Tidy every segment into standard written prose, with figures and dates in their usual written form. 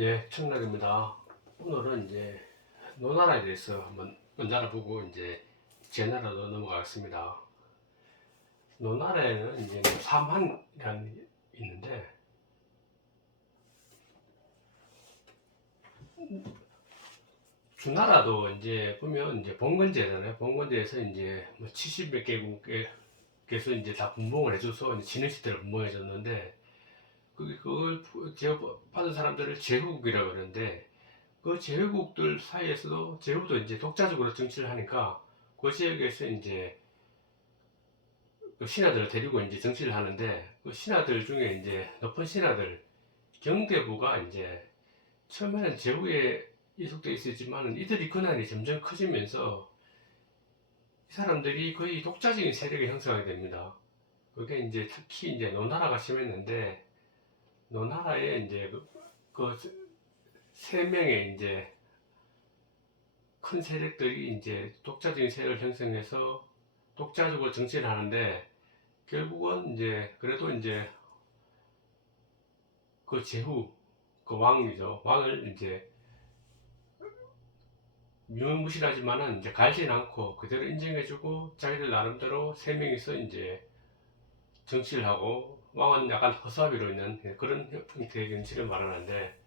예, 청락입니다. 오늘은 이제 노나라에 대해서 한번 먼저 알아보고 이제 제나라로 넘어가겠습니다. 노나라에는 이제 삼한이라는 게 있는데 주나라도 이제 보면 이제 봉건제잖아요. 봉건제에서 이제 뭐 70몇 개국에서 이제 다 분봉을 해줘서 이제 지능 시대를 분봉해줬는데 그걸 제휴받은 사람들을 제후국이라고 그러는데 그 제후국들 사이에서도 제후도 이제 독자적으로 정치를 하니까 그 지역에서 이제 그 신하들을 데리고 이제 정치를 하는데 그 신하들 중에 이제 높은 신하들 경대부가 이제 처음에는 제후에 이속돼 있었지만 이들이 권한이 점점 커지면서 이 사람들이 거의 독자적인 세력을 형성하게 됩니다. 그게 이제 특히 이제 노나라가 심했는데 노나라에 이제 세 명의 이제 큰 세력들이 이제 독자적인 세력을 형성해서 독자적으로 정치를 하는데 결국은 이제 그래도 이제 그 제후 그 왕이죠. 왕을 이제 유명무실하지만은 이제 갈진 않고 그대로 인정해주고 자기들 나름대로 세 명이서 이제 정치를 하고 왕은 약간 허수아비로 있는 그런 형태의 정치를 말하는데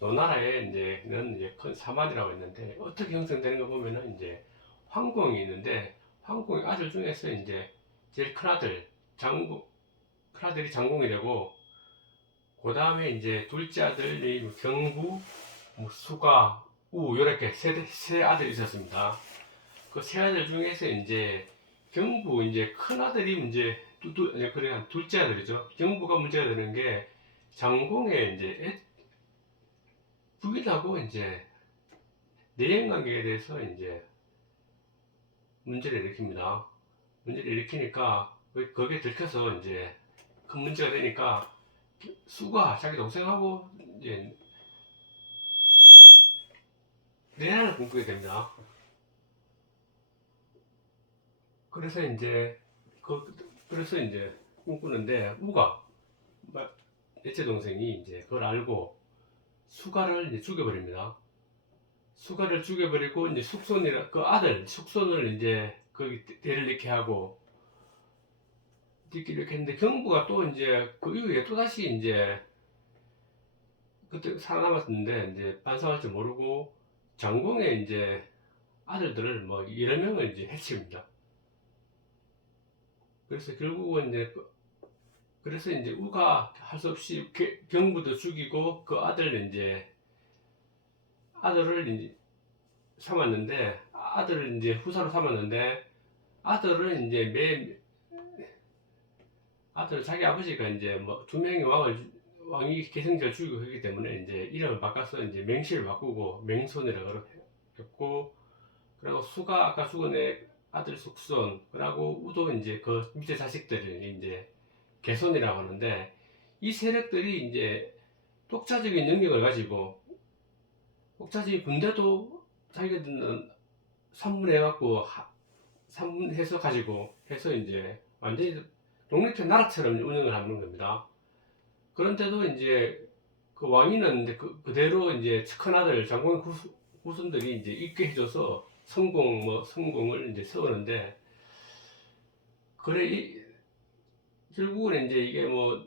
노나라에 이제는 이제 큰 사만이라고 있는데 어떻게 형성되는 거 보면은 이제 황공이 있는데 황공의 아들 중에서 이제 제일 큰 아들 장공 큰 아들이 장공이 되고 그 다음에 이제 둘째 아들이 경부, 뭐 수가, 우 이렇게 세 아들이 있었습니다. 그 세 아들 중에서 이제 경부 이제 큰 아들이 문제 그래 둘째 아들이죠. 경부가 문제가 되는 게 장공의 이제 부인하고 이제 내연 관계에 대해서 이제 문제를 일으킵니다. 문제를 일으키니까 거기에 들켜서 이제 큰 문제가 되니까 수가 자기 동생하고 이제 내란을 꿈꾸게 됩니다. 그래서 이제 그래서 이제 꿈꾸는데 우가 넷째 동생이 이제 그걸 알고 수가를 이제 죽여버립니다. 수가를 죽여버리고 이제 숙손이라 그 아들 숙손을 이제 거기 대를 잃게 하고 이렇게 했는데 경부가 또 이제 그 이후에 또 다시 이제 그때 살아남았는데 이제 반성할 줄 모르고 장공의 이제 아들들을 뭐 여러 명을 이제 해칩니다. 그래서 결국은 이제 그래서 이제 우가 할 수 없이 경부도 죽이고 그 아들을 이제 아들을 이제 삼았는데 아들을 이제 후사로 삼았는데 아들은 이제 아들 자기 아버지가 이제 뭐 두 명의 왕이 계승자를 죽이고 했기 때문에 이제 이름을 바꿔서 이제 맹씨를 바꾸고 맹손이라고 했고 그리고 수가 아까 죽은 애 아들 숙손 그리고 우도 이제 그 밑에 자식들을 이제 개손이라고 하는데 이 세력들이 이제 독자적인 능력을 가지고 독자적인 군대도 자기들은 산문해갖고 산문해서 가지고 해서 이제 완전히 독립된 나라처럼 운영을 하는 겁니다. 그런데도 이제 그 왕위는 이제 그대로 이제 큰 아들 장公후손들이 이제 있게 해줘서 성공을 이제 세우는데 그래 결국은 이제 이게 뭐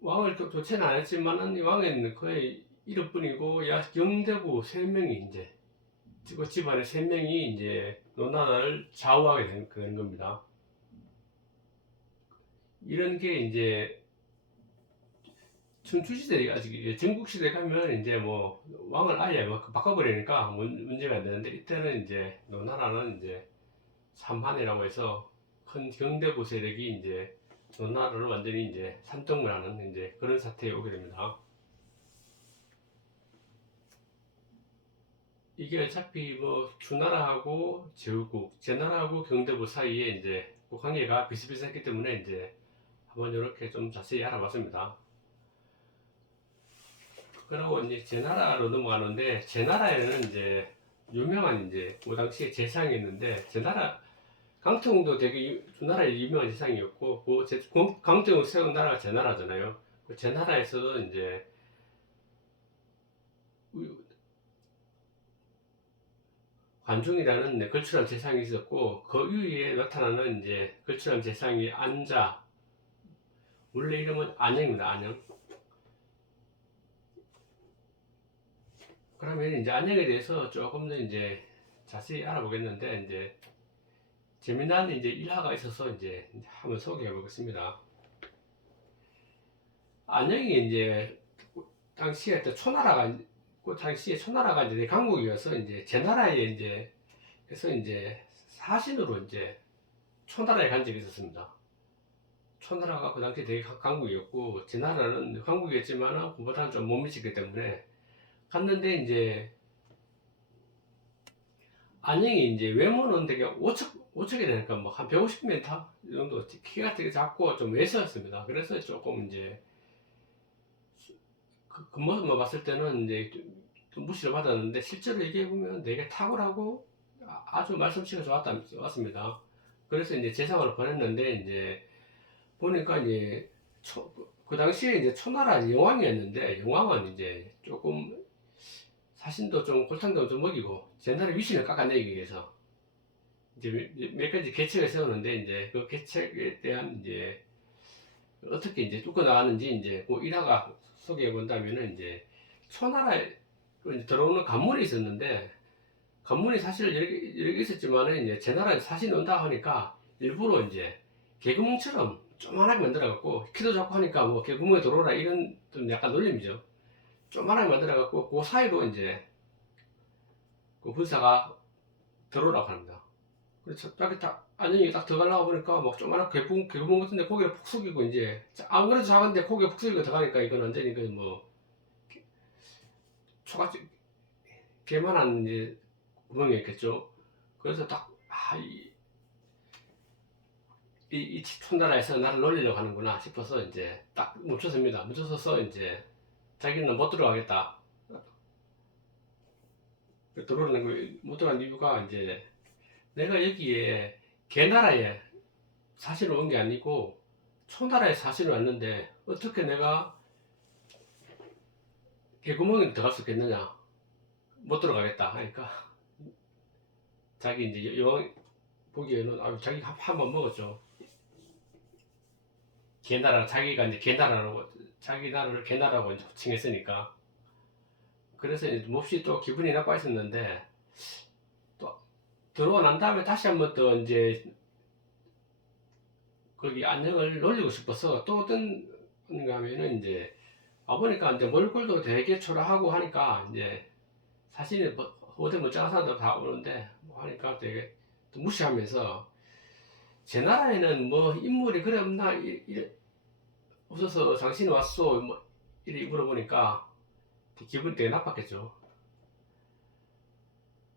왕을 교체는 안 했지만은 이 왕은 거의 이름뿐이고 영대부 세 명이 이제 그 집안의 세 명이 이제 노나라를 좌우하게 되는 겁니다. 이런 게 이제 춘추시대 아직 전국시대 가면 이제 뭐 왕을 아예 뭐 바꿔버리니까 문제가 안 되는데 이때는 이제 노나라는 이제 삼한이라고 해서 큰 경대부 세력이 이제 노나라를 완전히 이제 산동을 이제 그런 사태에 오게 됩니다. 이게 어차피 뭐 주나라하고 제후국, 제나라하고 경대부 사이에 이제 그 관계가 비슷비슷했기 때문에 이제 한번 이렇게 좀 자세히 알아봤습니다. 그리고 이제 제나라로 넘어가는데 제나라에는 이제 유명한 이제 그 당시에 제상이 있는데 제나라 강태공도 되게 주나라의 유명한 제상이었고 그 강태공 세운 나라가 제나라잖아요. 그 제나라에서도 이제 관중이라는 걸출한 재상이 있었고, 그 위에 나타나는 이제 걸출한 재상이 안자, 원래 이름은 안영입니다. 안영. 그러면 이제 안영에 대해서 조금 더 이제 자세히 알아보겠는데, 이제 재미난 이제 일화가 있어서 이제 한번 소개해 보겠습니다. 안영이 이제 당시에 또 초나라가, 그 당시에 초나라가 이제 강국이어서 이제 제나라에 이제 그래서 이제 사신으로 이제 초나라에 간 적이 있었습니다. 초나라가 그 당시 되게 강국이었고 제나라는 강국이었지만 그보다는 좀 못 미치기 때문에 갔는데, 이제 안영이 이제 외모는 되게 오척이 되니까 뭐 한 150m 정도 키가 되게 작고 좀 외세였습니다. 그래서 조금 이제 그 모습만 봤을 때는 이제 좀 무시를 받았는데, 실제로 얘기해 보면 되게 탁월하고 아주 말솜씨가 좋았습니다. 그래서 이제 재상으로 보냈는데, 이제 보니까 이제 그 당시에 이제 초나라 영왕이었는데, 영왕은 이제 조금 사신도 좀 골탕도 좀 먹이고 제나라 위신을 깎아내기 위해서 이제 몇 가지 계책을 세우는데, 이제 그 계책에 대한 이제 어떻게 이제 뚫고 나가는지 이제 그 일화가 소개해 본다면은, 이제 초나라에 이제 들어오는 관문이 있었는데, 관문이 사실 여러 개 있었지만은 이제 제나라에 사신이 온다 하니까 일부러 이제 개구멍처럼 조그만하게 만들어 갖고, 키도 작고 하니까 뭐 개구멍에 들어오라 이런 좀 약간 놀림이죠. 조그만하게 만들어 갖고 그 사이로 이제 그 군사가 들어오라고 합니다. 그래서 딱 안녕히 딱 들어가려고 보니까 막 조그만한 개구멍 같은데 고개를 푹 숙이고, 이제 안 그래도 작은데 고개 푹 숙이고 들어가니까 이건 완전히 그뭐 초가집 개만한 이제 구멍이었겠죠. 그래서 딱 이 촌나라에서 나를 놀리려고 하는구나 싶어서 이제 딱 멈춰섭니다. 멈춰서서 이제 자기는 못 들어가겠다. 들어오는 못 들어간 이유가, 이제 내가 여기에 개나라에 사신을 온 게 아니고 초나라에 사신을 왔는데 어떻게 내가 개구멍에 들어갈 수 있겠느냐, 못 들어가겠다 하니까 자기 이제 여왕 보기에는 자기 한 번 먹었죠. 개나라, 자기가 이제 개나라라고, 자기 나라를 개나라라고 이제 칭했으니까. 그래서 이제 몹시 또 기분이 나빠했었는데, 또 들어오고 난 다음에 다시 한번 또 이제 거기 안녕을 놀리고 싶어서 또 어떤가 하면은, 이제 와보니까 이제 몰골도 되게 초라하고 하니까 이제 사실은 어디 멀쩡한 사람들 다 오는데 뭐 하니까 되게 또 무시하면서, 제 나라에는 뭐 인물이 그래 없나 없어서 당신이 왔소 뭐 이렇게 물어보니까 기분이 되게 나빴겠죠.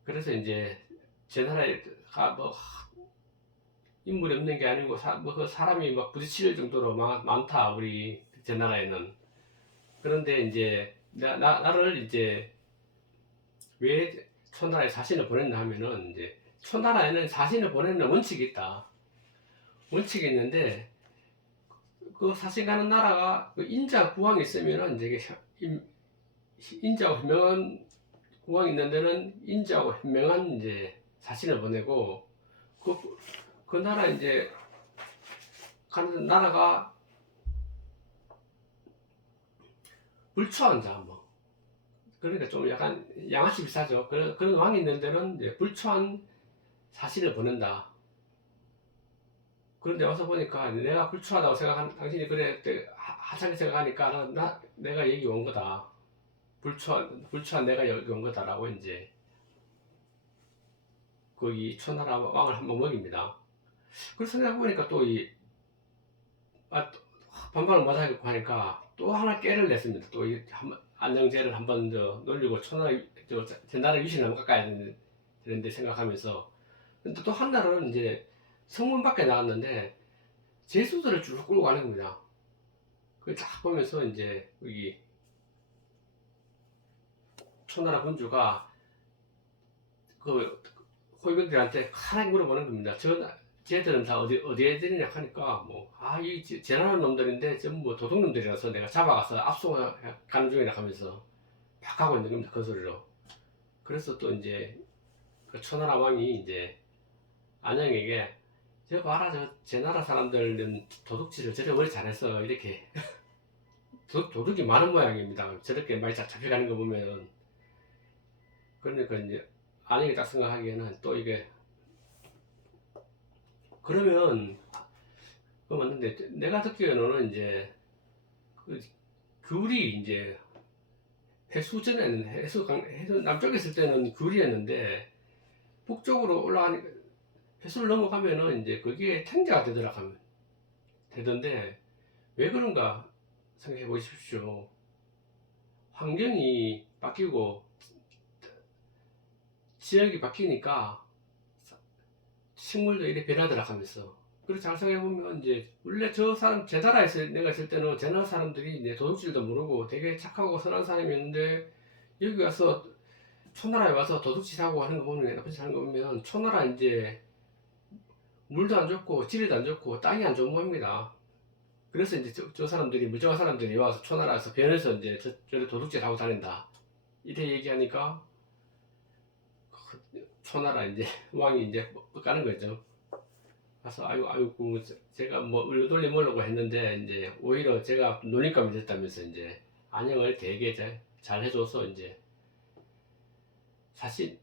그래서 이제 제 나라가 뭐 인물이 없는 게 아니고 그 사람이 막 부딪힐 정도로 많다 우리 제 나라에는. 그런데 이제 나를 이제 왜 초나라에 사신을 보냈나 하면은, 이제 초나라에는 사신을 보내는 원칙이 있다. 원칙이 있는데, 그 사신 가는 나라가 그 인자 국왕이 있으면은 이제 인자하고 현명한 국왕이 있는 데는 인자하고 현명한 이제 사신을 보내고, 그 나라 이제 가는 나라가 불초한 자 뭐, 그러니까 좀 약간 양아치 비슷하죠. 그런 왕이 있는 데는 이제 불초한 사신을 보낸다. 그런데 와서 보니까 내가 불초하다고 생각한 당신이 그래 하찮게 생각하니까 내가 여기 온 거다. 불초한 내가 여기 온 거다라고 이제 거기 초나라 왕을 한번 먹입니다. 그래서 생각해보니까 또 반박을 못하겠고 하니까 또 하나 깨를 냈습니다. 또 안녕제를 한번 놀리고 제나라 위신을 한번 깎아야 되는데 생각하면서. 근데 또 한 날은 이제 성문 밖에 나갔는데 제수들을 쭉 끌고 가는 겁니다. 그걸 딱 보면서 이제 여기 초나라 군주가 그 호위병들한테 하나씩 물어보는 겁니다. 쟤들은 다 어디 애들이냐 하니까 이 제나라 놈들인데 전부 도둑놈들이라서 내가 잡아가서 압송가는 중이라 하면서 막 하고 있는 겁니다. 그 소리로. 그래서 또 이제 그 초나라 왕이 이제 안영에게 저 봐라, 제 나라 사람들은 도둑질을 저래 원래 잘해서 이렇게 도둑이 많은 모양입니다. 저렇게 많이 잡혀가는 거 보면. 그러니까 이제 안영이 딱 생각하기에는 또 이게 그러면 그 맞는데 내가 듣기에는 이제 그 귤이 이제 해수전에는 해수 남쪽에 있을 때는 귤이었는데 북쪽으로 올라가니까 해수를 넘어가면은 이제 그게 탱자가 되던데 왜 그런가 생각해 보십시오. 환경이 바뀌고 지역이 바뀌니까 식물도 이렇게 변하더라 하면서. 그리고 잘 생각해보면 이제 원래 저 사람 제 나라에 내가 있을 때는 제 나라 사람들이 이제 도둑질도 모르고 되게 착하고 선한 사람이었는데 여기 와서 초나라에 와서 도둑질하고 하는 거 보면 나쁜 짓 하는 거 보면 초나라 이제 물도 안 좋고 지리도 안 좋고 땅이 안 좋은 겁니다. 그래서 이제 저 사람들이 물정한 사람들이 와서 초나라에서 변해서 이제 저를 도둑질 하고 다닌다 이렇게 얘기하니까 초나라 이제 왕이 이제 까는 거죠. 가서 아이고 제가 뭐 돌리 먹으려고 했는데 이제 오히려 제가 놀림감이 됐다면서 이제 안영을 되게 잘 해줘서 이제 사실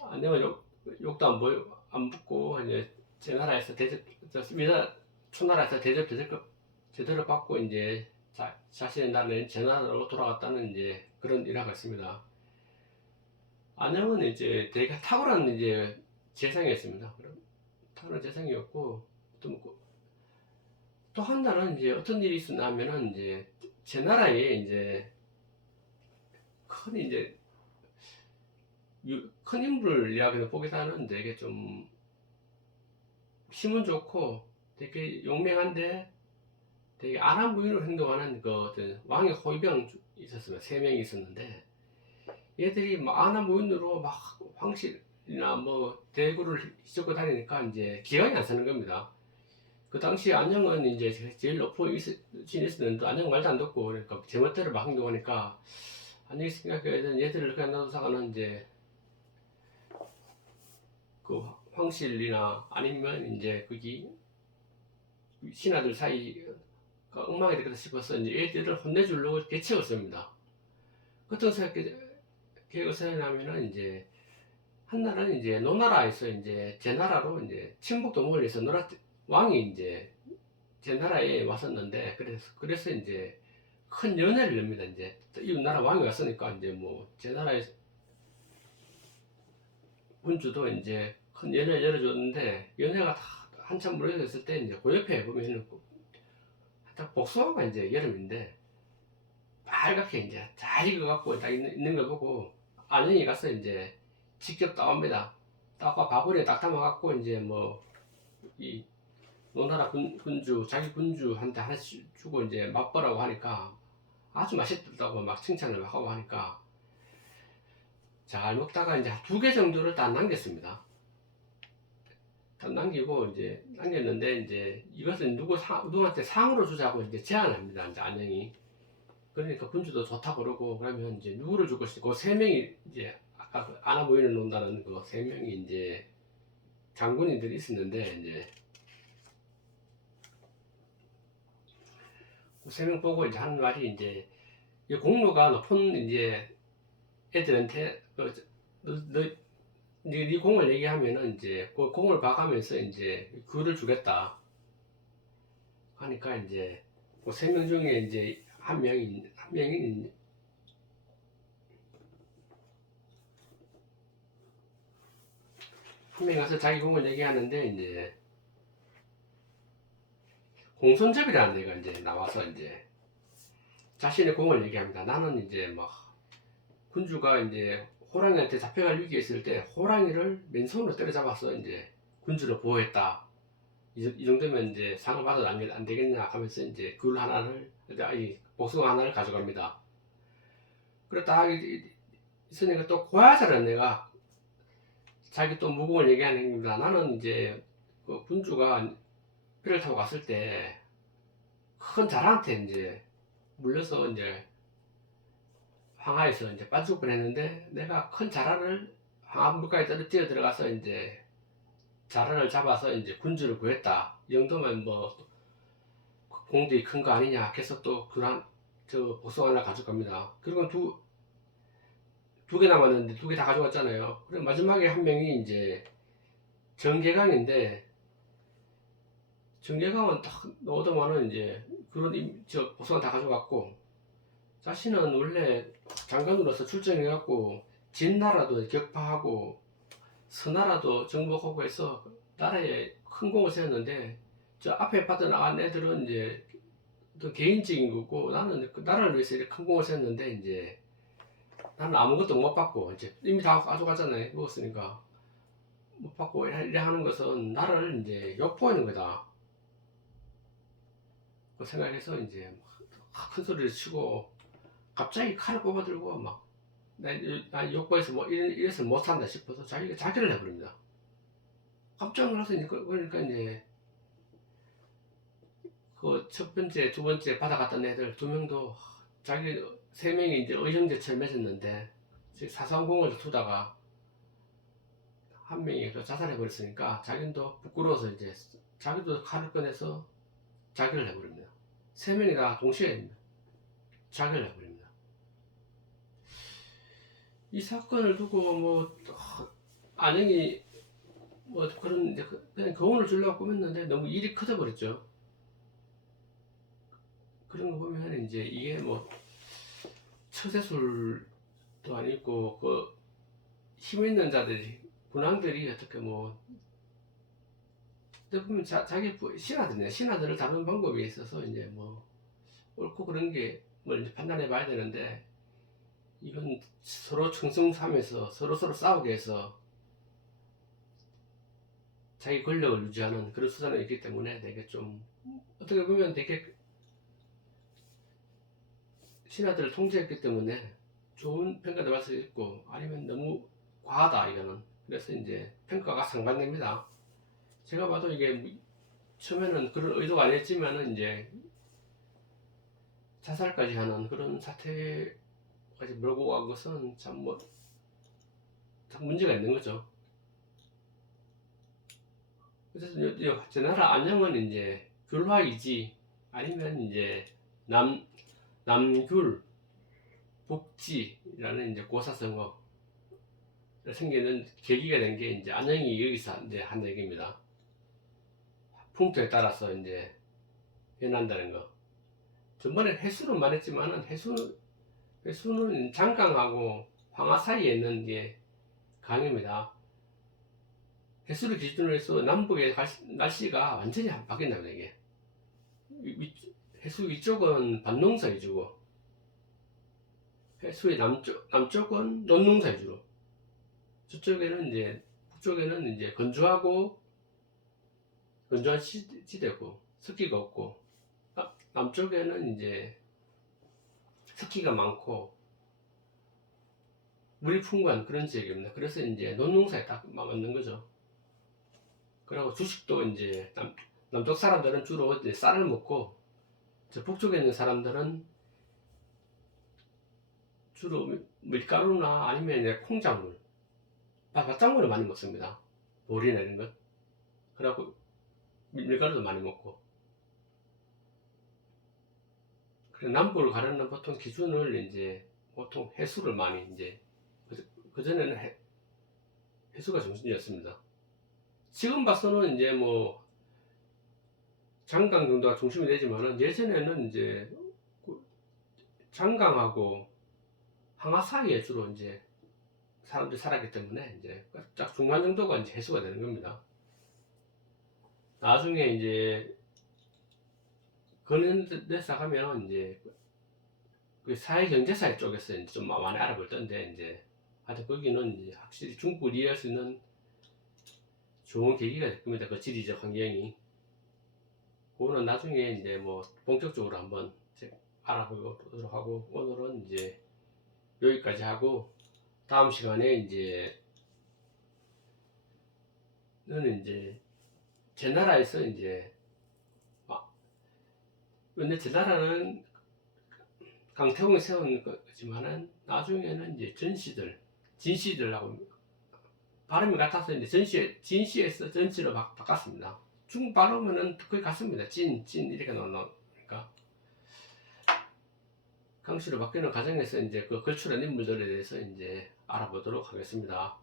안영은 욕도 안 붙고 이제 제 나라에서 초나라에서 대접 제대로 받고 이제 자신의 나라는 제 나라로 돌아갔다는 이제 그런 일화가 있습니다. 안영은 이제 되게 탁월한 이제 재상이었습니다. 탁월한 재상이었고 또 한 날은 이제 어떤 일이 있었냐면은 이제 제 나라에 이제 큰 인물을 이야기를 보기도 하는데 이게 좀 힘은 좋고 되게 용맹한데 되게 안하무인으로 행동하는 그 어떤 왕의 호위병 있었습니다. 3명이 있었는데 얘들이 막 안하무인으로 막 황실이나 뭐 대구를 휘젓고 다니니까 이제 기강이 안 서는 겁니다. 그 당시 안영은 이제 제일 높은 위치에 있었는데 안영 말도 안 듣고 그러니까 제멋대로 막 행동하니까 안영이 생각해야 얘들을 그냥 놔두다가는 이제 그 황실이나 아니면 이제 거기 신하들 사이가 엉망이 되겠다 싶어서 이제 애들을 혼내주려고 계책을 씁니다. 어떤 계획을 세우냐면은 이제 한날은 이제 노나라에서 이제 제 나라로 이제 친북도목을 위해서 왕이 이제 제 나라에 왔었는데 그래서 이제 큰 연회를 엽니다. 이제 이 나라 왕이 왔으니까 이제 뭐 제 나라의 군주도 이제 큰 연회를 열어줬는데 연회가 다 한참 무료됐을 때 이제 그 옆에 보면은 딱 복숭아가 이제 여름인데 빨갛게 이제 잘 익어갖고 딱 있는 걸 보고 안영이 가서 이제 직접 따옵니다. 따고 바구니에 딱 담아갖고 이제 뭐 이 노나라 군주 자기 군주한테 하나씩 주고 이제 맛보라고 하니까 아주 맛있다고 막 칭찬을 막 하고 하니까 잘 먹다가 이제 2개 정도를 딱 남겼습니다. 딱 남기고 이제 남겼는데 이제 이것은 누구한테 상으로 주자고 이제 제안합니다. 이제 안영이. 그러니까 군주도 좋다고 그러고 그러면 이제 누구를 줄 것이고 그 3명이 이제 아까 그 안아 보이는 논다는 그 3명이 이제 장군님들이 있었는데 이제 그 3명 보고 이제 하는 말이 이제 이 공로가 높은 이제 애들한테 네 공을 얘기하면은 이제 그 공을 봐가면서 이제 그를 주겠다 하니까 이제 그 3명 중에 이제 한 명이 가서 자기 공을 얘기하는데 이제 공손잡이라는 애가 이제 나와서 이제 자신의 공을 얘기합니다. 나는 이제 막 군주가 이제 호랑이한테 잡혀갈 위기에 있을 때 호랑이를 맨손으로 때려잡아서 이제 군주를 보호했다. 이 정도면 이제 상을 받아도 안 되겠냐 하면서 이제 귤 하나를, 복숭아 하나를 가져갑니다. 그렇다 있으니까 또 고야자라는 애가 자기 또 무공을 얘기하는 겁니다. 나는 이제 그 군주가 배를 타고 갔을 때 큰 자랑한테 이제 물려서 이제 황하에서 이제 빠질 뻔했는데 내가 큰 자라를 황하 물가에 뛰어 들어가서 이제 자라를 잡아서 이제 군주를 구했다. 이 정도면 뭐 공덕이 큰 거 아니냐. 해서 또 그런 저 보석 하나 가져갑니다. 그리고 두 개 남았는데 두 개 다 가져갔잖아요. 그리고 마지막에 한 명이 이제 정계강인데 정계강은 딱 오더만은 이제 그런 저 보석은 다 가져갔고 자신은 원래 장관으로서 출정해갖고 진나라도 격파하고 서나라도 정복하고 해서 나라에 큰 공을 세웠는데 저 앞에 빠져나간 애들은 이제 또 개인적인 거고 나는 그 나라를 위해서 이렇게 큰 공을 세웠는데 이제 나는 아무것도 못 받고 이제 이미 다 가져가잖아요. 먹었으니까 못 받고 이래 하는 것은 나를 이제 욕보이는 거다. 그 생각해서 이제 막 큰 소리를 치고 갑자기 칼을 뽑아들고 막 난 욕보에서 뭐 이래서 못 산다 싶어서 자기를 해버립니다. 깜짝 놀라서 그러니까 이제 그 첫 번째, 두 번째 받아갔던 애들 두 명도 자기 세 명이 이제 의형제처럼 맺었는데 사상공을 두다가 한 명이 또 자살해 버렸으니까 자기도 부끄러워서 이제 자기도 칼을 꺼내서 자기를 해버립니다. 세 명이 다 동시에 자기를 해버립니다. 이 사건을 두고 뭐 안영이 뭐 그런 그냥 교훈을 주려고 꾸몄는데 너무 일이 커져버렸죠. 그런 거 보면 이제 이게 뭐 처세술도 아니고 그 힘 있는 자들이 군왕들이 어떻게 뭐 보면 자기 신하들을 다루는 방법에 있어서 이제 뭐 옳고 그런 게 뭘 이제 판단해 봐야 되는데 이건 서로 충성하면서 서로 싸우게 해서 자기 권력을 유지하는 그런 수단이 있기 때문에 되게 좀 어떻게 보면 되게 신하들을 통제했기 때문에 좋은 평가도 받을 수 있고 아니면 너무 과하다 이거는. 그래서 이제 평가가 상반됩니다. 제가 봐도 이게 처음에는 그런 의도가 아니었지만은 이제 자살까지 하는 그런 사태까지 몰고 간 것은 참 문제가 있는 거죠. 그래서 저 나라 안녕은 이제 귤화이지 아니면 이제 남귤 복지라는 이제 고사성어 생기는 계기가 된 게 이제 안영이 여기서 이제 한 얘기입니다. 풍토에 따라서 이제 변한다는 거. 전번에 해수는 말했지만은 해수는 장강하고 황하 사이에 있는 게 강입니다. 해수를 기준으로 해서 남북의 날씨가 완전히 바뀐답니다. 이게 해수 위쪽은 밭농사 위주고 해수의 남쪽은 논농사 위주로 저쪽에는 이제 북쪽에는 이제 건조한 지대고 습기가 없고 남쪽에는 이제 습기가 많고 물이 풍부한 그런 지역입니다. 그래서 이제 논농사에 딱 맞는 거죠. 그리고 주식도 이제 남쪽 사람들은 주로 이제 쌀을 먹고 저 북쪽에 있는 사람들은 주로 밀가루나 아니면 이제 콩작물, 밭작물을 많이 먹습니다. 보리나 이런 것. 그래갖고 밀가루도 많이 먹고. 그래서 남부를 가르는 보통 기준을 이제 보통 해수를 많이 이제 그전에는 해수가 중심이었습니다. 지금 봐서는 이제 뭐 장강 정도가 중심이 되지만은 예전에는 이제 장강하고 항하 사이에 주로 이제 사람들이 살았기 때문에 이제 딱 중간 정도가 이제 해수가 되는 겁니다. 나중에 이제 근현대사 가면 이제 그 사회경제사 쪽에서 이제 좀 많이 알아볼 텐데 이제 하여튼 거기는 이제 확실히 중국을 이해할 수 있는 좋은 계기가 될 겁니다. 그 지리적 환경이. 그거는 나중에 이제 뭐 본격적으로 한번 알아보도록 하고 오늘은 이제 여기까지 하고 다음 시간에 이제 제 나라에서 이제 근데 제 나라는 강태공이 세운 거지만은 나중에는 이제 진씨들하고 발음이 같아서 이제 진씨에서 전씨로 바꿨습니다. 중국 발음은 거의 같습니다. 진 이렇게 나오니까 강씨로 바뀌는 과정에서 이제 그 걸출한 인물들에 대해서 이제 알아보도록 하겠습니다.